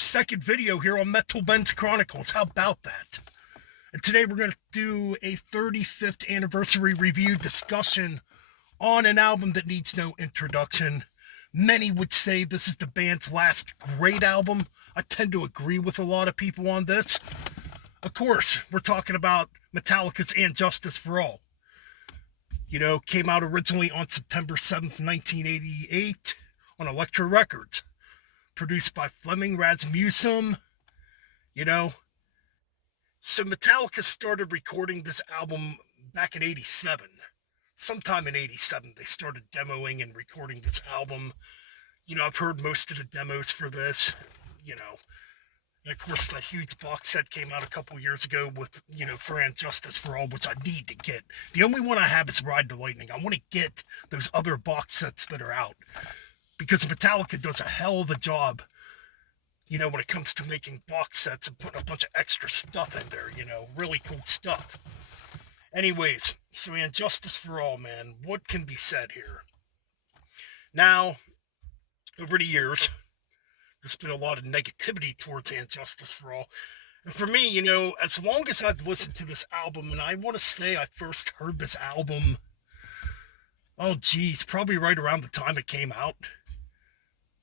second video here on Metal Ben's Chronicles. How about that? And today we're going to do a 35th anniversary review discussion on an album that needs no introduction. Many would say this is the band's last great album. I tend to agree with a lot of people on this. Of course, we're talking about Metallica's And Justice for All. Came out originally on September 7th, 1988 on Elektra Records. Produced by Flemming Rasmussen. So Metallica started recording this album back in 87. Sometime in 87, they started demoing and recording this album. I've heard most of the demos for this, And of course, that huge box set came out a couple years ago with, for And Justice for All, which I need to get. The only one I have is Ride the Lightning. I want to get those other box sets that are out. Because Metallica does a hell of a job, when it comes to making box sets and putting a bunch of extra stuff in there, really cool stuff. Anyways, so And Justice for All, man, what can be said here? Now, over the years, there's been a lot of negativity towards And Justice for All. And for me, as long as I've listened to this album, and I want to say I first heard this album, probably right around the time it came out.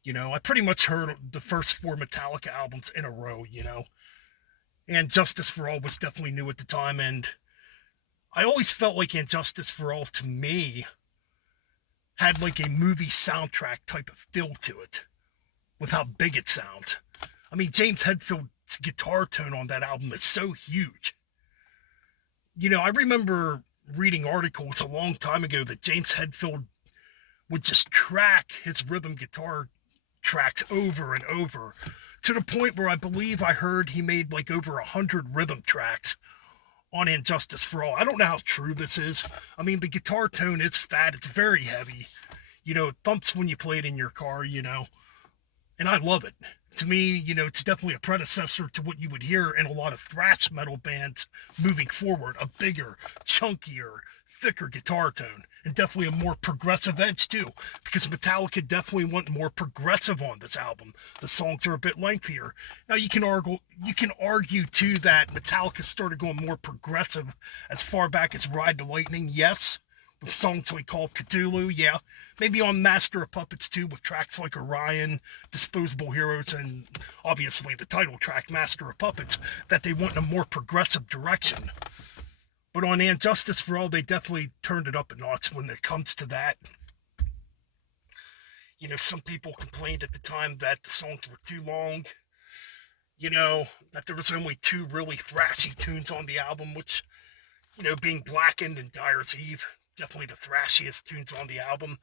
I pretty much heard the first four Metallica albums in a row, And Justice for All was definitely new at the time, and I always felt like And Justice for All, to me, had like a movie soundtrack type of feel to it, with how big it sounds. I mean, James Hetfield's guitar tone on that album is so huge. I remember reading articles a long time ago that James Hetfield would just track his rhythm guitar tracks over and over to the point where I believe I heard he made like over 100 rhythm tracks on And Justice for All. I don't know how true this is. I mean, the guitar tone is fat. It's very heavy. It thumps when you play it in your car, and I love it. To me, it's definitely a predecessor to what you would hear in a lot of thrash metal bands moving forward. A bigger, chunkier, thicker guitar tone, and definitely a more progressive edge too, because Metallica definitely went more progressive on this album. The songs are a bit lengthier. Now you can argue too that Metallica started going more progressive as far back as Ride the Lightning, yes, with songs like Call of Cthulhu, yeah. Maybe on Master of Puppets too, with tracks like Orion, Disposable Heroes, and obviously the title track, Master of Puppets, that they went in a more progressive direction. But on And Justice for All, they definitely turned it up a notch when it comes to that. Some people complained at the time that the songs were too long. That there was only two really thrashy tunes on the album, which, being Blackened and Dyer's Eve, definitely the thrashiest tunes on the album.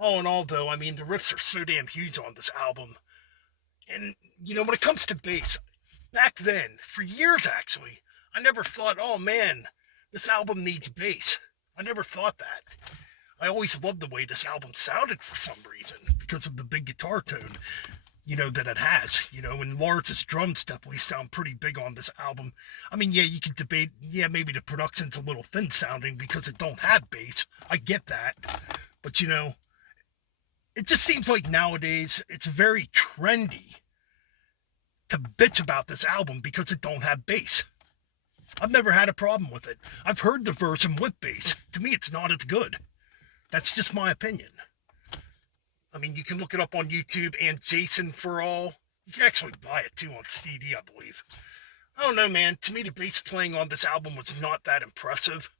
All in all, though, I mean, the riffs are so damn huge on this album. And, when it comes to bass, back then, for years actually, I never thought, oh man, this album needs bass. I never thought that. I always loved the way this album sounded for some reason, because of the big guitar tone, that it has, and Lars's drums definitely sound pretty big on this album. I mean, yeah, you could debate, yeah, maybe the production's a little thin sounding because it don't have bass. I get that. But, it just seems like nowadays it's very trendy to bitch about this album because it don't have bass. I've never had a problem with it. I've heard the version with bass. To me, it's not as good. That's just my opinion. I mean, you can look it up on YouTube, And Jason for All. You can actually buy it too on CD, I believe. I don't know, man. To me, the bass playing on this album was not that impressive.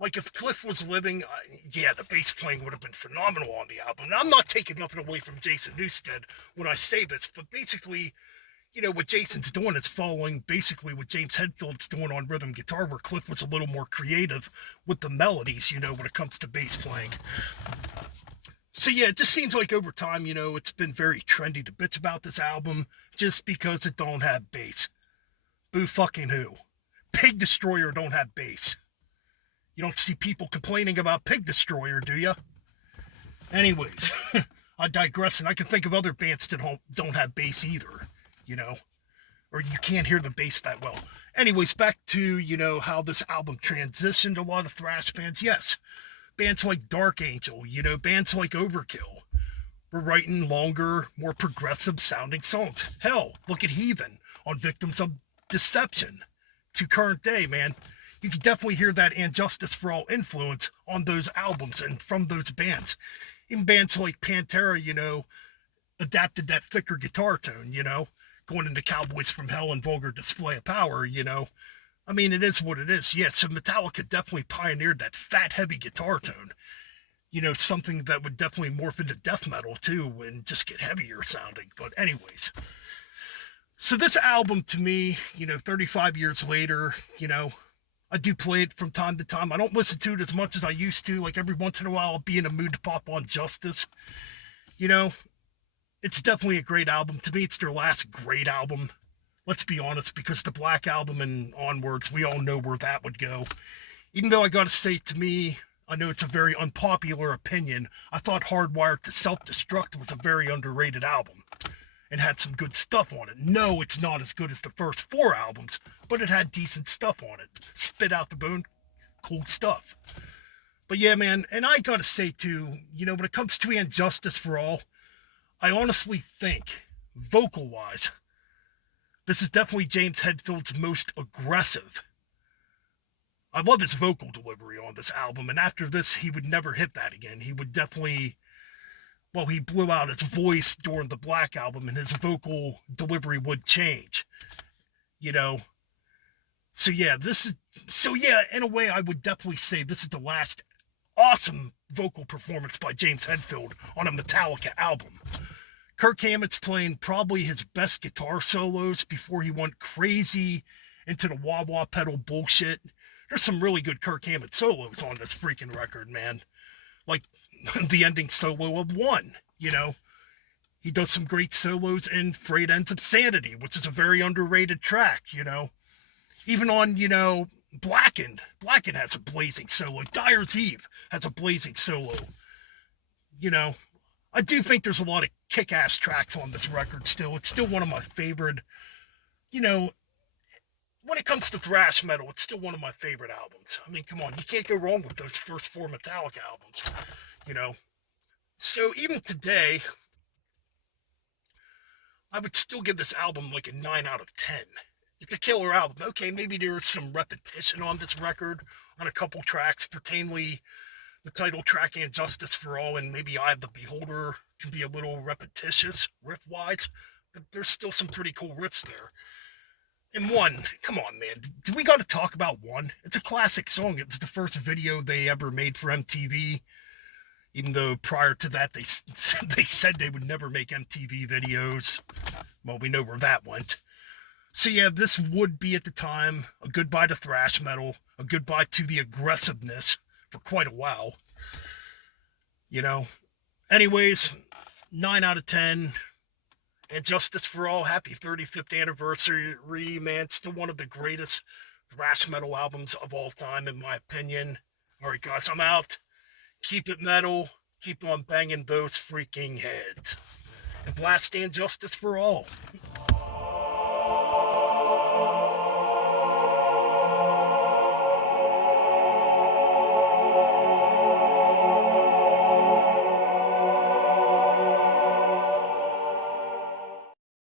Like, if Cliff was living, yeah, the bass playing would have been phenomenal on the album. Now, I'm not taking nothing away from Jason Newsted when I say this, but basically, what Jason's doing is following basically what James Hetfield's doing on rhythm guitar, where Cliff was a little more creative with the melodies, when it comes to bass playing. So yeah, it just seems like over time, it's been very trendy to bitch about this album just because it don't have bass. Boo fucking who? Pig Destroyer don't have bass. You don't see people complaining about Pig Destroyer, do you? Anyways, I digress, and I can think of other bands that don't have bass either, or you can't hear the bass that well. Anyways, back to, how this album transitioned a lot of thrash bands. Yes, bands like Dark Angel, bands like Overkill, were writing longer, more progressive sounding songs. Hell, look at Heathen on Victims of Deception to current day, man. You can definitely hear that And Justice for All influence on those albums and from those bands. Even bands like Pantera, adapted that thicker guitar tone, going into Cowboys from Hell and Vulgar Display of Power. I mean, it is what it is. Yeah, so Metallica definitely pioneered that fat, heavy guitar tone. Something that would definitely morph into death metal too and just get heavier sounding. But anyways, so this album to me, 35 years later, I do play it from time to time. I don't listen to it as much as I used to. Like every once in a while, I'll be in a mood to pop on Justice. You know, it's definitely a great album. To me, it's their last great album. Let's be honest, because the Black Album and onwards, we all know where that would go. Even though I gotta say, to me, I know it's a very unpopular opinion, I thought Hardwired to Self-Destruct was a very underrated album and had some good stuff on it. No, it's not as good as the first 4 albums, but it had decent stuff on it. Spit Out the Bone, cool stuff. But yeah, man, and I gotta say too, when it comes to And Justice for All, I honestly think, vocal-wise, this is definitely James Hetfield's most aggressive. I love his vocal delivery on this album, and after this, he would never hit that again. He would definitely, he blew out his voice during the Black Album, and his vocal delivery would change, you know? In a way, I would definitely say this is the last awesome vocal performance by James Hetfield on a Metallica album. Kirk Hammett's playing probably his best guitar solos before he went crazy into the wah-wah pedal bullshit. There's some really good Kirk Hammett solos on this freaking record, man. Like the ending solo of One, He does some great solos in Frayed Ends of Sanity, which is a very underrated track, Even on, Blackened. Blackened has a blazing solo. Dyer's Eve has a blazing solo. I do think there's a lot of kick-ass tracks on this record still. It's still one of my favorite, when it comes to thrash metal, it's still one of my favorite albums. I mean, come on, you can't go wrong with those first 4 Metallica albums, So even today, I would still give this album like a 9 out of 10. It's a killer album. Okay, maybe there's some repetition on this record on a couple tracks, pertainly the title track And Justice for All, and maybe Eye of the Beholder can be a little repetitious riff-wise, but there's still some pretty cool riffs there. And One, come on, man. Do we got to talk about One? It's a classic song. It's the first video they ever made for MTV, even though prior to that they said they would never make MTV videos. Well, we know where that went. So yeah, this would be at the time a goodbye to thrash metal, a goodbye to the aggressiveness for quite a while. Anyways, 9 out of 10. And Justice for All, happy 35th anniversary, man. Still one of the greatest thrash metal albums of all time, in my opinion. All right, guys, I'm out. Keep it metal. Keep on banging those freaking heads. And blast And Justice for All.